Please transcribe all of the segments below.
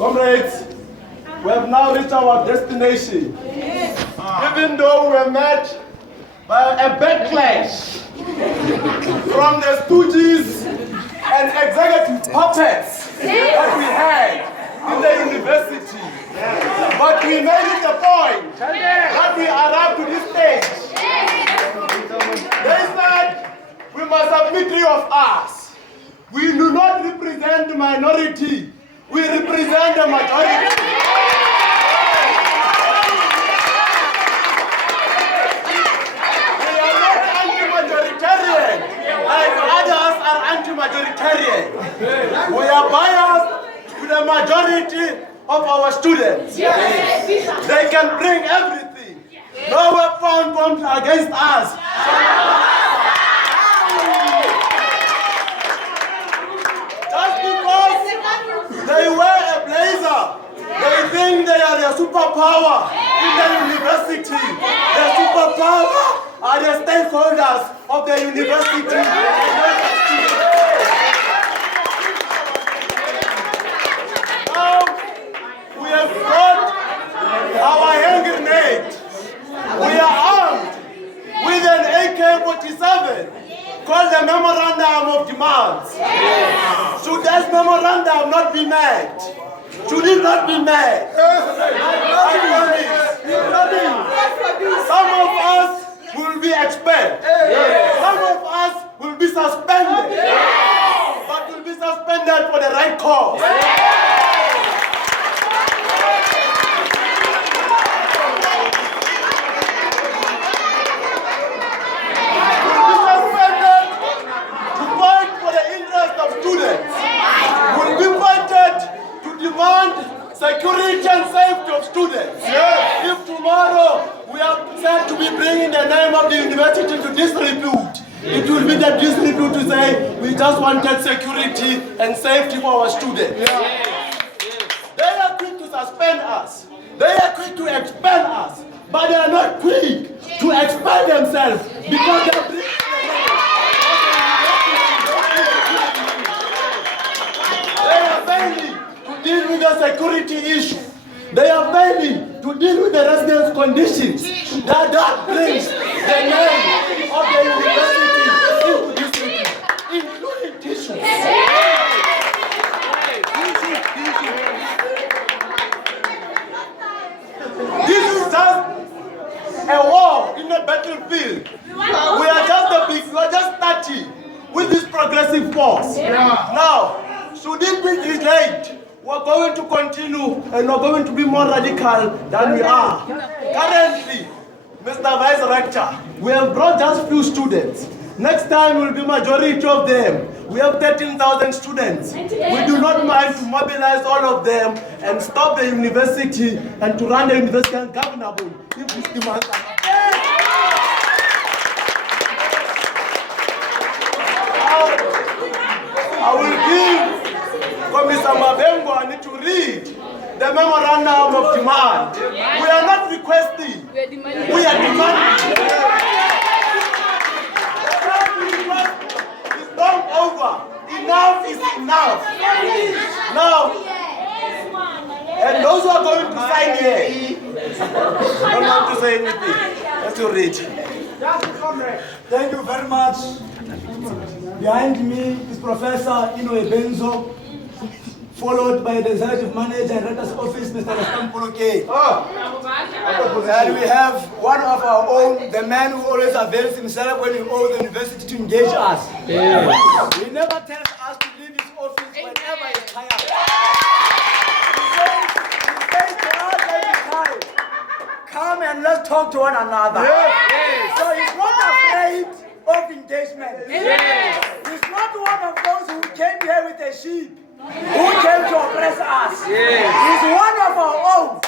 Comrades, we have now reached our destination. Even though we were met by a backlash from the stooges and executive puppets that we had in the university. But we made it a point that we arrived to this stage. They said we must submit 3 of us. We do not represent the minority, we represent the majority. We are not anti-majoritarian like others are anti-majoritarian. We are biased to the majority of our students. They can bring everything. No weapon comes against us. Just because they wear a blazer, they think they are the superpower in the university. The superpower are the stakeholders of the university. Now, we have got our hand grenade. We are armed with an AK-47 called the Memorandum of Demands. Should this memorandum not be met? Should it not be met? I promise. Some of us will be expelled. Some of us will be suspended. But will be suspended for the right cause. Security and safety of students. If tomorrow we are said to be bringing the name of the university to disrepute, it will be the disrepute to say we just wanted security and safety for our students. They are quick to suspend us. They are quick to expel us, but they are not quick to expel themselves because they are bringing deal with the security issue. They are failing to deal with the residence conditions that brings the name of the university into this city, including tissues. This is just a war in the battlefield. We are just starting with this progressive force. Now, should it be delayed, we're going to continue and we're going to be more radical than we are. Currently, Mr. Vice Rector, we have brought just few students. Next time will be majority of them. We have 13,000 students. We do not mind to mobilize all of them and stop the university and to run the university ungovernable if these demands are not. I will give Mr. Mabengo to read the memorandum of demand. We are not requesting. We are demanding. It's long over. Enough is enough. Now, and those who are going to sign here, don't want to say anything. Let's read. Thank you very much. Behind me is Professor Inoue Benzo, followed by the Executive Manager and Rector's Office, Mr. Rastampoloke. And we have one of our own, the man who always avails himself when we owe the university to engage us. He never tells us to leave his office whenever he's tired. He says to us every time, come and let's talk to one another. So he's not afraid of engagement. He's not one of those who came here with a sheep, who came to oppress us. He's one of our own.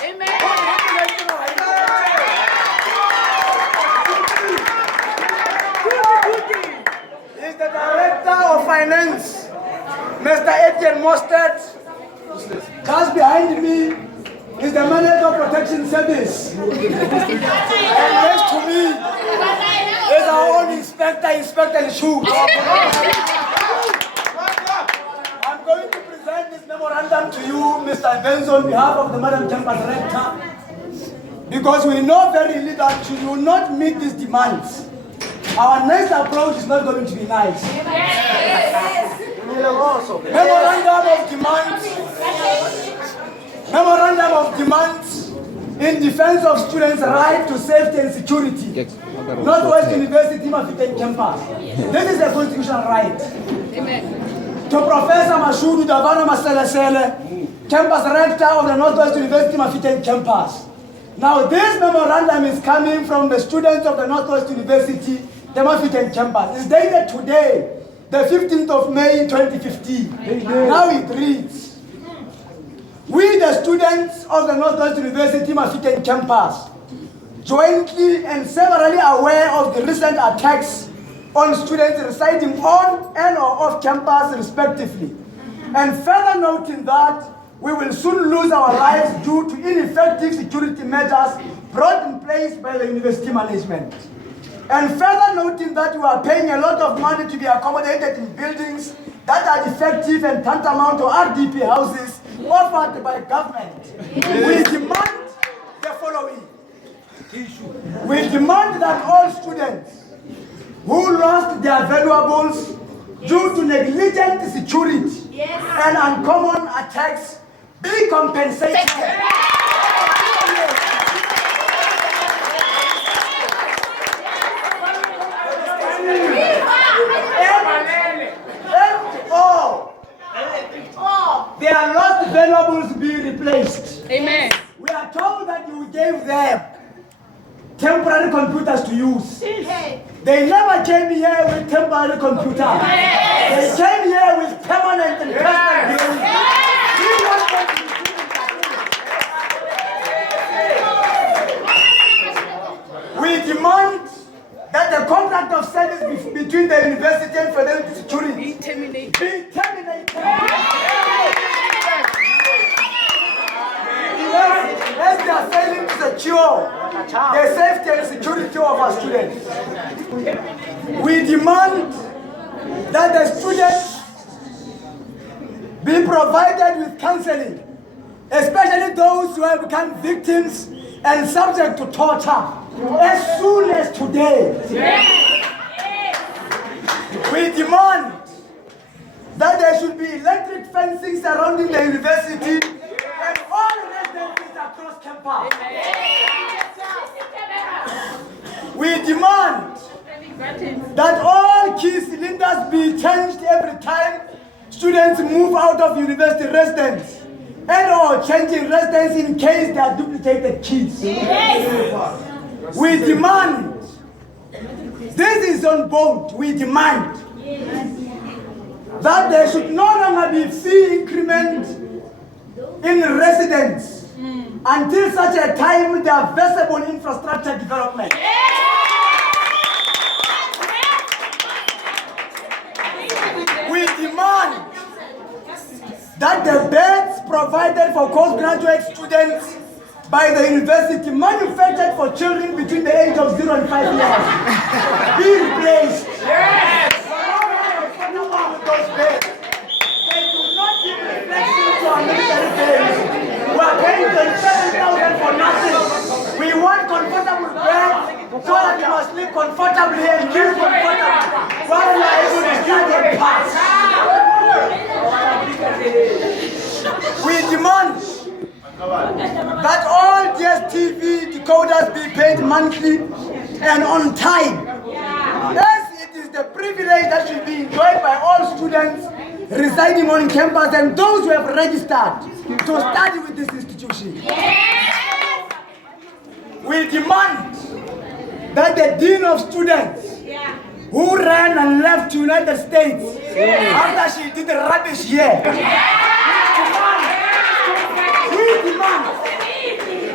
He's the Director of Finance, Mr. Etienne Mostert. Just behind me is the Manager of Protection Service. And next to me is our own Inspector Shu. I'm going to present present this memorandum to you, Mr. Benzo, on behalf of the Madam Campus Rector, because we know very clearly that should you not meet these demands, our next approach is not going to be nice. Memorandum of demands in defense of students' right to safety and security. Northwest University Mafeking campus. This is a constitutional right. Amen. To Professor Mashudu Davana Maselesele, campus rector of the Northwest University Mafeking campus. Now this memorandum is coming from the students of the Northwest University, the Mafeking campus. It's dated today, the 15th of May 2015. Now it reads, we the students of the Northwest University Mafeking campus, jointly and severally aware of the recent attacks on students residing on and or off campus respectively, and further noting that we will soon lose our lives due to ineffective security measures brought in place by the university management. And further noting that we are paying a lot of money to be accommodated in buildings that are defective and tantamount to RDP houses offered by government. We demand the following. We demand that all students who lost their valuables due to negligent security and uncommon attacks be compensated. Their lost valuables be replaced. Amen. We are told that you gave them temporary computers to use. They never came here with temporary computers. They came here with permanent and personal use. We demand that the contract of service between the university and Fidelity Security be terminated. As they are failing to secure the safety and security of our students, we demand that the students be provided with counseling, especially those who have become victims and subject to torture, as soon as today. We demand that there should be electric fencing surrounding the university and all residences across campus. We demand that all key cylinders be changed every time students move out of university residence, and or changing residence in case they are duplicated keys. We demand, this is on board, we demand that there should no longer be fee increment in residence until such a time there are visible infrastructure development. We demand that the beds provided for postgraduate students by the university manufactured for children between the age of 0 and 5 years be replaced. Yes! Those beds. They do not give reflection to our military beds. We are paying 27,000 for nothing. We want comfortable beds so that you must live comfortably and live comfortably while we are able to study and pass. We demand that all DSTV decoders be paid monthly and on time, as it is the privilege that should be enjoyed by all students residing on campus and those who have registered to study with this institution. We demand that the Dean of Students, who ran and left the United States after she did the rubbish here,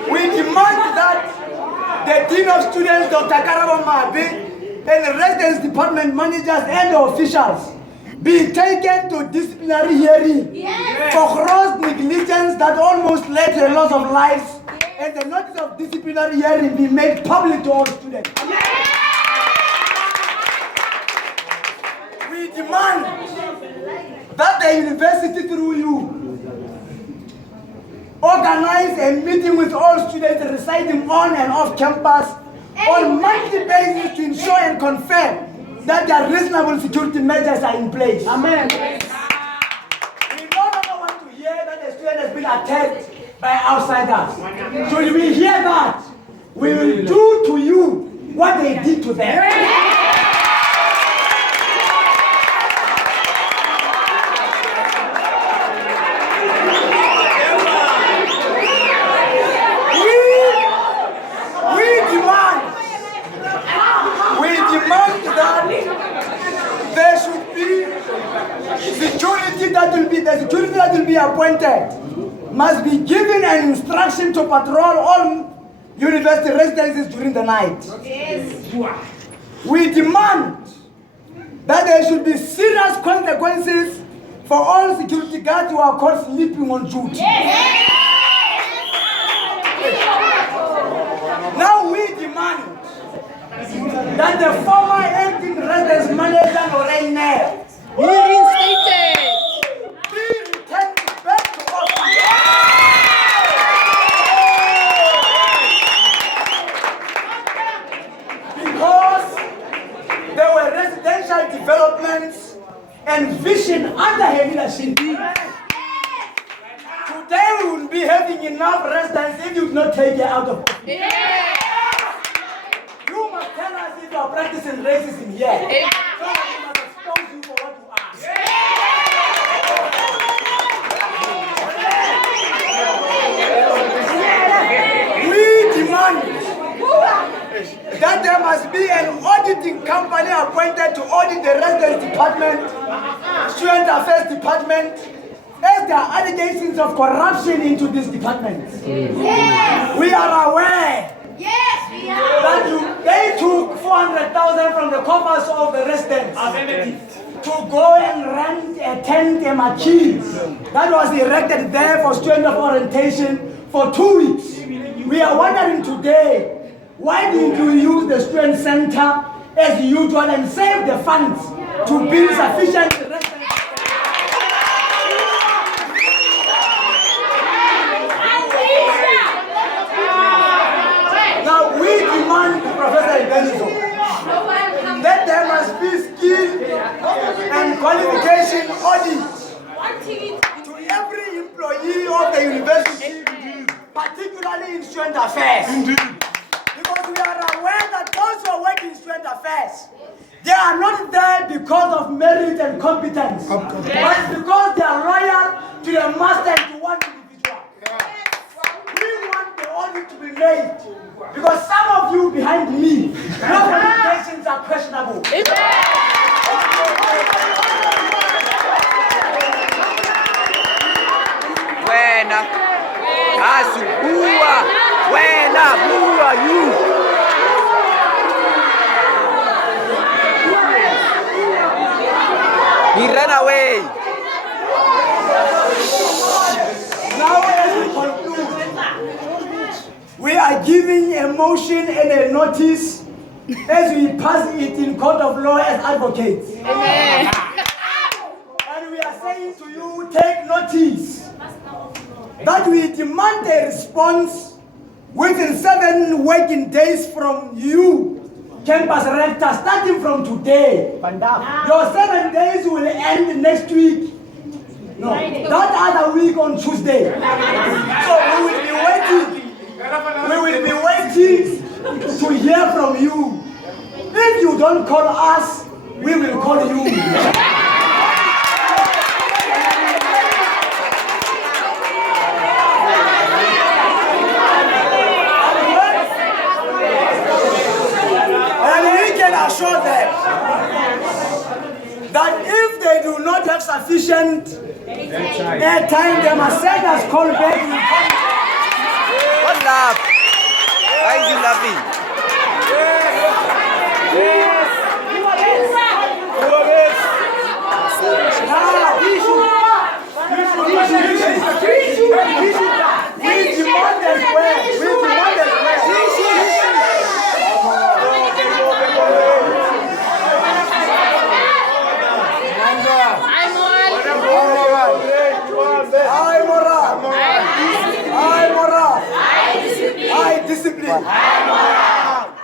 we demand that the Dean of Students, Dr. Karabo Mahabi, and the residence department managers and officials be taken to disciplinary hearing for gross negligence that almost led to a loss of lives, and the notice of disciplinary hearing be made public to all students. We demand that the university through you organize a meeting with all students residing on and off campus on monthly basis to ensure and confirm that their reasonable security measures are in place. Amen. We no longer want to hear that a student has been attacked by outsiders. Should we hear that, we will do to you what they did to them. We demand that there should be security that will be appointed must be given an instruction to patrol all university residences during the night. Yes. We demand that there should be serious consequences for all security guards who are caught sleeping on duty. Yes. Now we demand that the former acting residence manager Lorraine be reinstated. Be returned back to office. Because there were residential developments and vision under her leadership. Today we will be having enough residents if you do not take her out of office. You must tell us if you are practicing racism here. So we must expose you for what you are. We demand that there must be an auditing company appointed to audit the residence department, student affairs department, as there are allegations of corruption into this department. Yes. We are aware. Yes, we are. That they took 400,000 from the coffers of the residents to go and rent a tent, a marquee that was erected there for student of orientation for 2 weeks. We are wondering today, why didn't you use the student center as usual and save the funds to build sufficient residents? That there must be skill and qualification audit to every employee of the university, particularly in student affairs. Because we are aware that those who are working in student affairs, they are not there because of merit and competence, but because they are loyal to the master and to one individual. We want the audit to be made. Because some of you behind me, your qualifications are questionable. Buena. Asubua. Buena. Who are you? He ran away. Now as we conclude, we are giving a motion and a notice as we pass it in court of law as advocates. Amen. And we are saying to you, take notice that we demand a response within 7 working days from you, campus rector, starting from today. Your 7 days will end next week. No, that other week on Tuesday. So we will be waiting. We will be waiting to hear from you. If you don't call us, we will call you. And we can assure them that if they do not have sufficient airtime, they must send us call back. What laugh? Why is he laughing?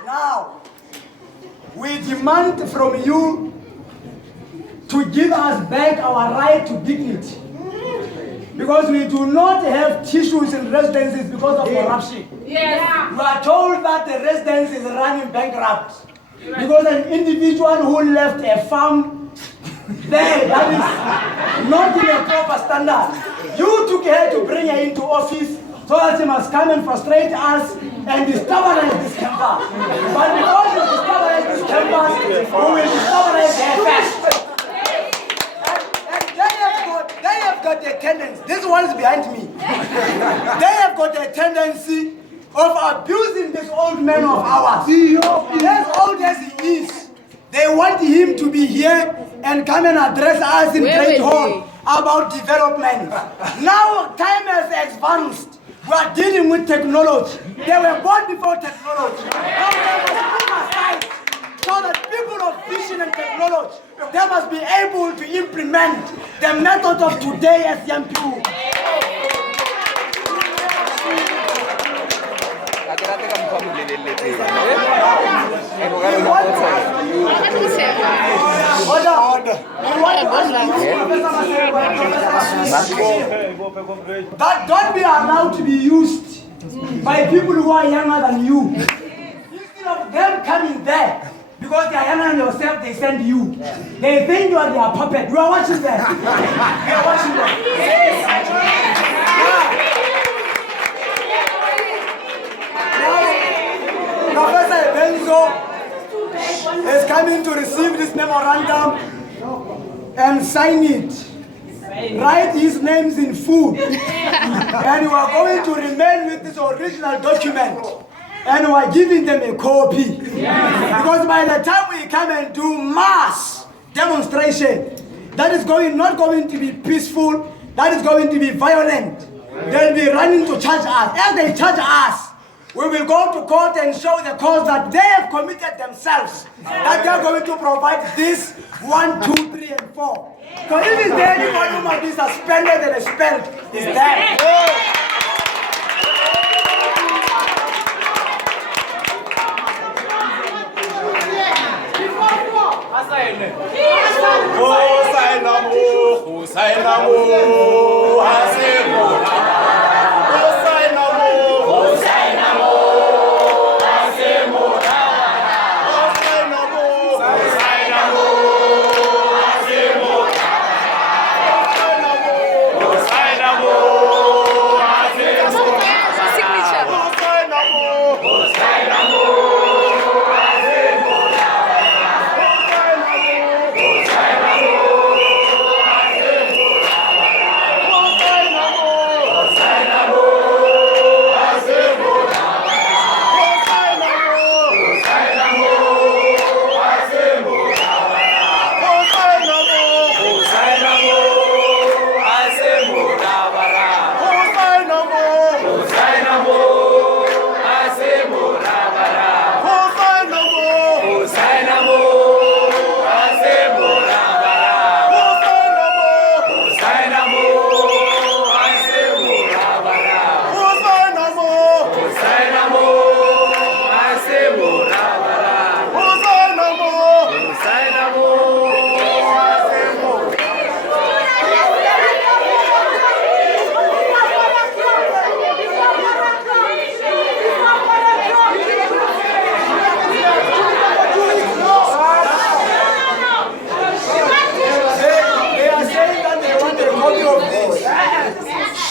Now, we demand from you to give us back our right to dignity. Because we do not have tissues in residences because of corruption. Yes. We are told that the residence is running bankrupt. Because an individual who left a farm there that is not in a proper standard, you took her to bring her into office so that she must come and frustrate us and destabilize this campus. But because you destabilize this campus, we will destabilize her first. And they have got a tendency, this one is behind me, they have got a tendency of abusing this old man of ours. As old as he is, they want him to be here and come and address us in Great Hall about development. Now time has advanced. We are dealing with technology. They were born before technology. Now they must put aside so that people of vision and technology, they must be able to implement the method of today as young people. That don't be allowed to be used by people who are younger than you. Instead of them coming there, because they are younger than yourself, they send you. They think you are their puppet. You are watching them. You are watching them. Professor Benzo is coming to receive this memorandum and sign it. Write his names in full. And we are going to remain with this original document. And we are giving them a copy. Because by the time we come and do mass demonstration, that is not going to be peaceful, that is going to be violent. They'll be running to charge us. As they charge us, we will go to court and show the cause that they have committed themselves, that they are going to provide this 1, 2, 3, and 4. So if it's there, anybody who must be suspended and expelled is there.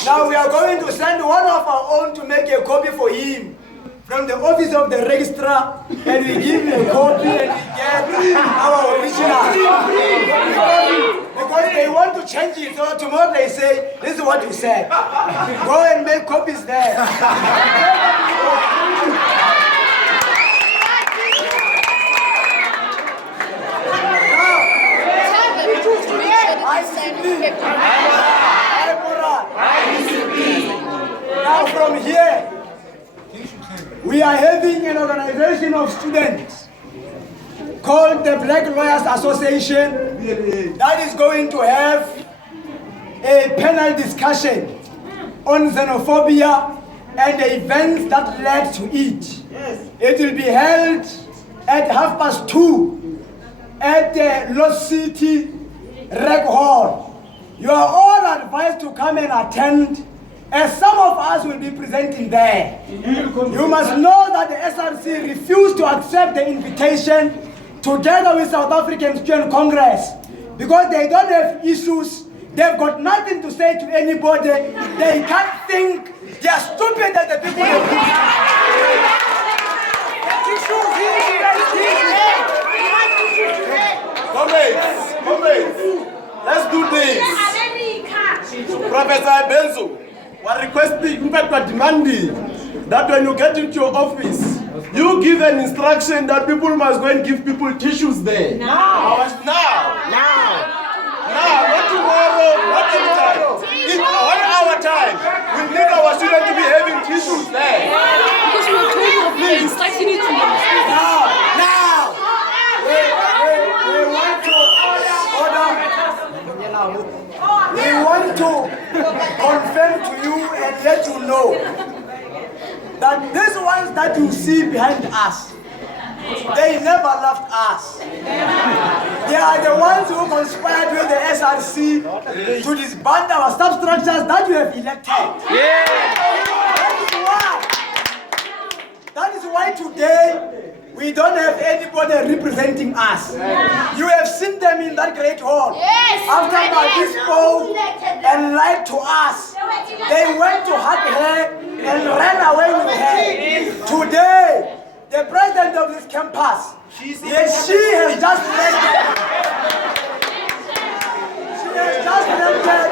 Now we are going to send one of our own to make a copy for him from the office of the registrar, and we give him a copy and we get our original. Because they want to change it, so tomorrow they say, this is what you said. Go and make copies there. Now from here, we are having an organization of students called the Black Lawyers Association that is going to have a panel discussion on xenophobia and the events that led to it. It will be held at 2:30 at the Lost City Rec Hall. You are all advised to come and attend, as some of us will be presenting there. You must know that the SRC refused to accept the invitation together with South African Student Congress because they don't have issues. They've got nothing to say to anybody. They can't think. They are stupid as the people. Comrades, let's do this. Professor Benzo, we're requesting, in fact, we're demanding that when you get into your office, you give an instruction that people must go and give people tissues there. Now, not tomorrow, not anytime. In 1 hour time, we need our students to be having tissues there. Because we were told of the instruction to We want to confirm to you and let you know that these ones that you see behind us, they never loved us. They are the ones who conspired with the SRC to disband our substructures that you have elected. That is why today we don't have anybody representing us. You have seen them in that great hall. After Madi spoke and lied to us, they went to hug her and ran away with her. Today, the president of this campus, she has just elected. She has just elected.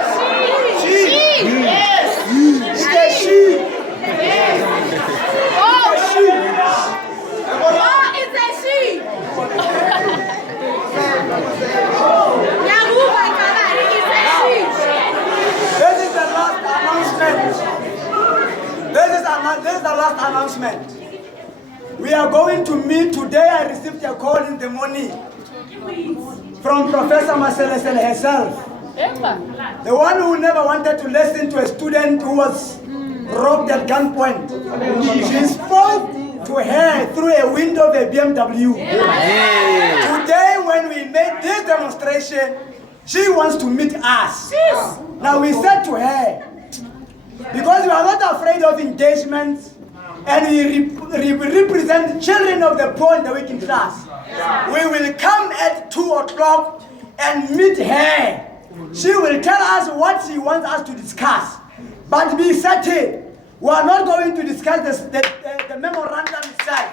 This is the last announcement. We are going to meet today. I received a call in the morning from Professor Maselesele herself, the one who never wanted to listen to a student who was robbed at gunpoint. She spoke to her through a window of a BMW. Today, when we made this demonstration, she wants to meet us. Now we said to her, because we are not afraid of engagements, and we represent children of the poor and the working class, we will come at 2 o'clock and meet her. She will tell us what she wants us to discuss. But be certain, we are not going to discuss the memorandum itself.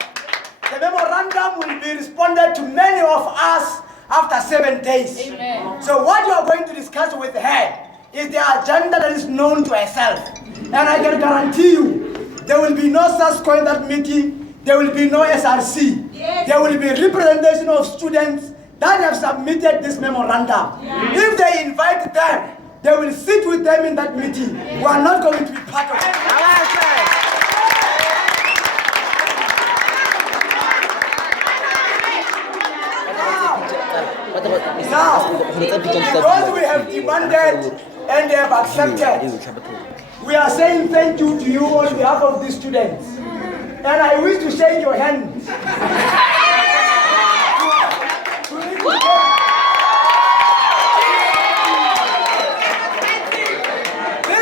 The memorandum will be responded to many of us after 7 days. Amen. So what you are going to discuss with her is the agenda that is known to herself. And I can guarantee you, there will be no SASCO in that meeting. There will be no SRC. There will be representation of students that have submitted this memorandum. If they invite them, they will sit with them in that meeting. We are not going to be part of it. Now, because we have demanded and they have accepted, we are saying thank you to you on behalf of the students. And I wish to shake your hand. This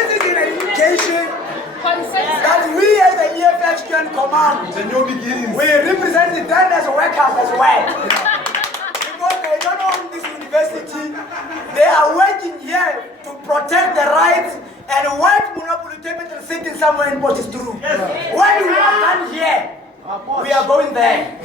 is an indication that we as the EFF Student Command, we represent the them as workers as well. Because they don't own this university, they are working here to protect the rights and white monopoly capital sitting somewhere in Potchefstroom. When we are done here, we are going there.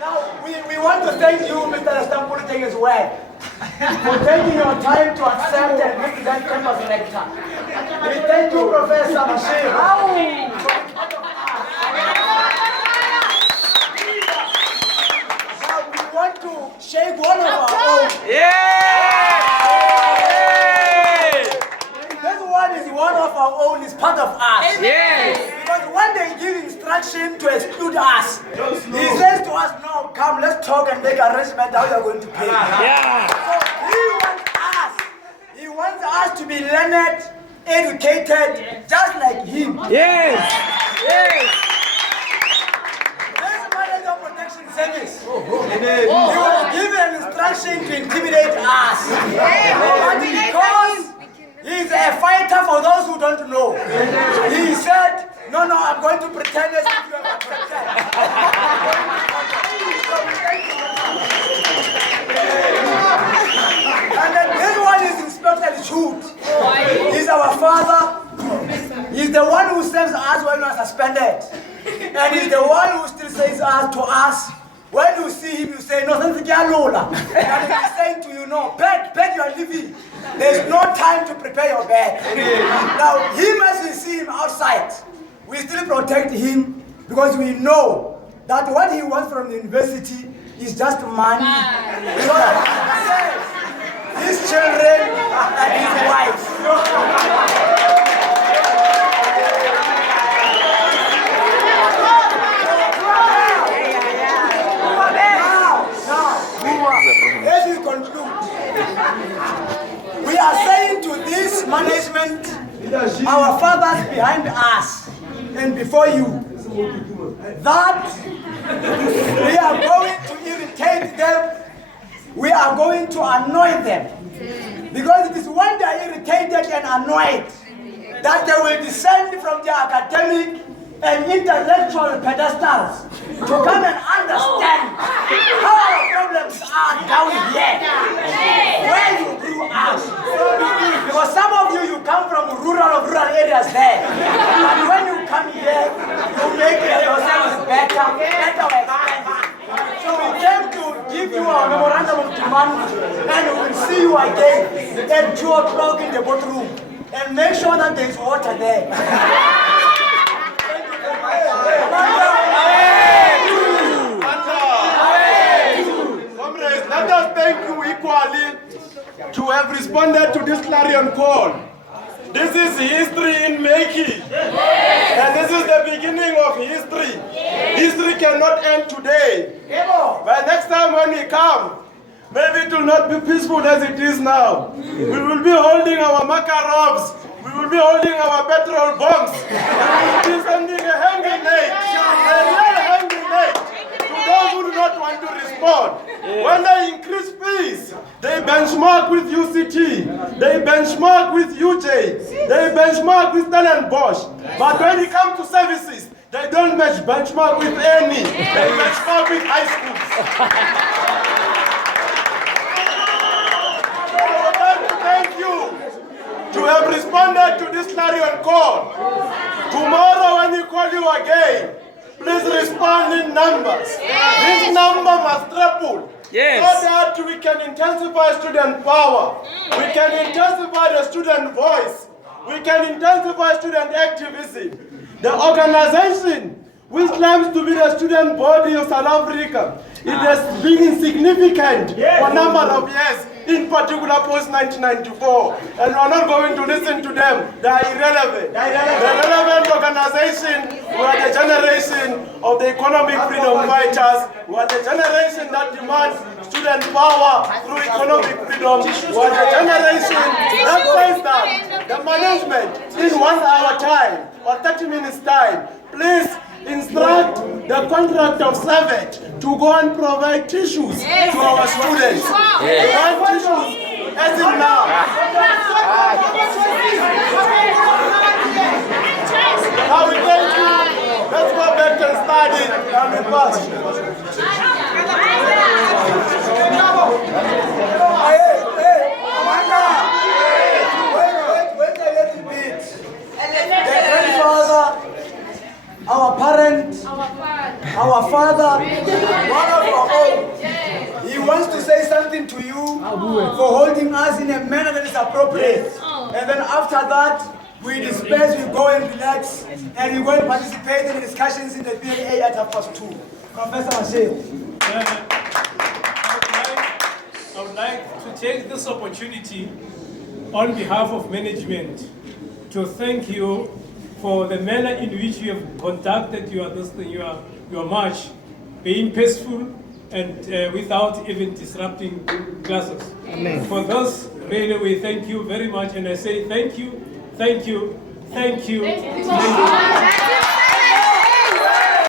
Now, we want to thank you, Mr. Stampoluting, as well, for taking your time to accept and represent campus lecture. We thank you, Professor Mashir. Now, we want to shake one of our own. One of our own is part of us. Because when they give instruction to exclude us, he says to us, no, come, let's talk and make arrangement how you are going to pay. So he wants us to be learned educated just like him. Yes. Yes. This manager of protection service, he was given instruction to intimidate us. But because he's a fighter for those who don't know, he said, no, I'm going to pretend as if you are a pretend. And then this one is Inspector Shoot. He's our father. He's the one who serves us when we are suspended. And he's the one who still says to us, when you see him, you say, no, something Lola. And he's saying to you, no, bed, you are leaving. There's no time to prepare your bed. Now, him as we see him outside, we still protect him because we know that what he wants from the university is just money. Because his children and his wife. As we conclude, we are saying to this management, our fathers behind us and before you, that we are going to irritate them, we are going to annoy them. Because it is when they are irritated and annoyed that they will descend from their academic and intellectual pedestals to come and understand how our problems are down here, where you grew up. Because some of you come from rural areas there, and when you come here, you make yourselves better expensive. So we came to give you our memorandum of demand, and we will see you again at 2 o'clock in the boardroom, and make sure that there is water there. Comrades, let us thank you equally to have responded to this clarion call. This is history in making. And this is the beginning of history. History cannot end today. But next time when we come, maybe it will not be peaceful as it is now. We will be holding our Makarovs. We will be holding our petrol bombs. We will be sending a hand grenade, a real hand grenade, to those who do not want to respond. When they increase fees, they benchmark with UCT, they benchmark with UJ, they benchmark with Stellenbosch. But when it comes to services, they don't benchmark with any. They benchmark with high schools. I would like to thank you to have responded to this clarion call. Tomorrow when we call you again, please respond in numbers. This number must triple. Yes. So that we can intensify student power. We can intensify the student voice. We can intensify student activism. The organization, which claims to be the student body of South Africa, it has been insignificant for a number of years, in particular post-1994. And we're not going to listen to them. They are irrelevant. The relevant organization, we are the generation of the economic freedom fighters. We are the generation that demands student power through economic freedom. We are the generation that says that the management in 1 hour time or 30 minutes time, please instruct the contract of Savet to go and provide tissues to our students. Provide tissues as in now. Now we thank you. Let's go back and study and we pass. Wait a little bit. The grandfather, our parent, our father, one of our own, he wants to say something to you for holding us in a manner that is appropriate. And then after that, we disperse, we go and relax, and we go and participate in the discussions in the BLA at 2:30. Professor Mashel. I would like to take this opportunity on behalf of management to thank you for the manner in which you have conducted your march, being peaceful and without even disrupting classes. Amen. For this, really, we thank you very much, and I say thank you Thank you. Thank you. Thank you.